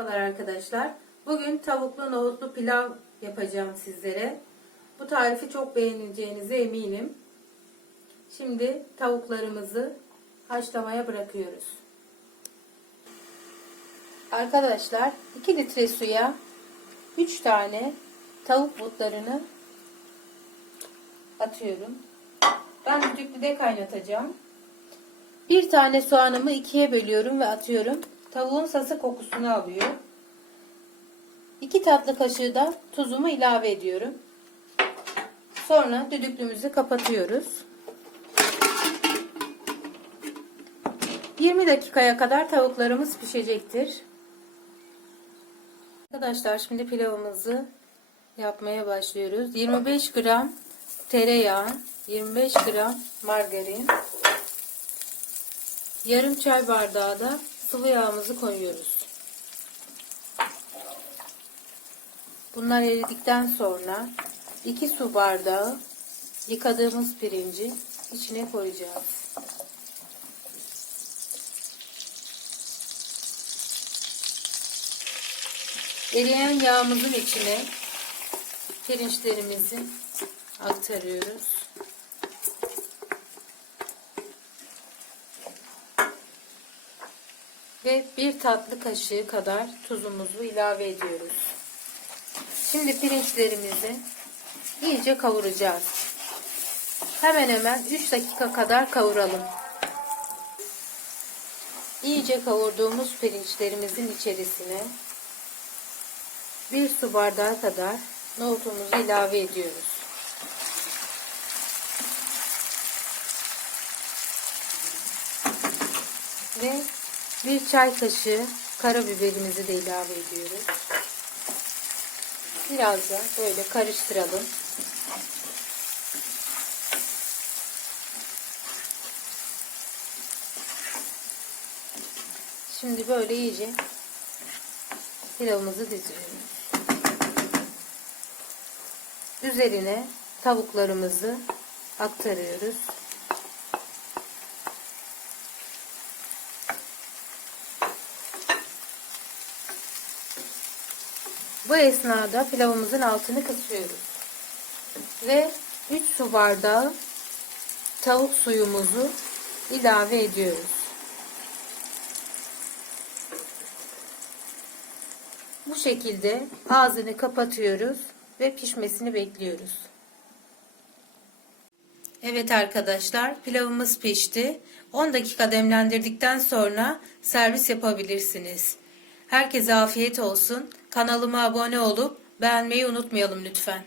Merhabalar arkadaşlar. Bugün tavuklu nohutlu pilav yapacağım sizlere. Bu tarifi çok beğeneceğinize eminim. Şimdi tavuklarımızı haşlamaya bırakıyoruz. Arkadaşlar 2 litre suya 3 tane tavuk butlarını atıyorum. Ben düdüklüde kaynatacağım. Bir tane soğanımı ikiye bölüyorum ve atıyorum. Tavuğun sası kokusunu alıyor. 2 tatlı kaşığı da tuzumu ilave ediyorum. Sonra düdüklümüzü kapatıyoruz. 20 dakikaya kadar tavuklarımız pişecektir. Arkadaşlar şimdi pilavımızı yapmaya başlıyoruz. 25 gram tereyağı, 25 gram margarin, yarım çay bardağı da sıvı yağımızı koyuyoruz. Bunlar eridikten sonra 2 su bardağı yıkadığımız pirinci içine koyacağız. Eriyen yağımızın içine pirinçlerimizi aktarıyoruz. Ve bir tatlı kaşığı kadar tuzumuzu ilave ediyoruz. Şimdi pirinçlerimizi iyice kavuracağız. Hemen hemen 3 dakika kadar kavuralım. İyice kavurduğumuz pirinçlerimizin içerisine bir su bardağı kadar nohutumuzu ilave ediyoruz. Ve bir çay kaşığı karabiberimizi de ilave ediyoruz. Biraz da böyle karıştıralım. Şimdi böyle iyice pilavımızı diziyoruz. Üzerine tavuklarımızı aktarıyoruz. Bu esnada pilavımızın altını kısıyoruz. Ve 3 su bardağı tavuk suyumuzu ilave ediyoruz. Bu şekilde ağzını kapatıyoruz ve pişmesini bekliyoruz. Evet arkadaşlar pilavımız pişti. 10 dakika demlendirdikten sonra servis yapabilirsiniz. Herkese afiyet olsun. Kanalıma abone olup beğenmeyi unutmayalım lütfen.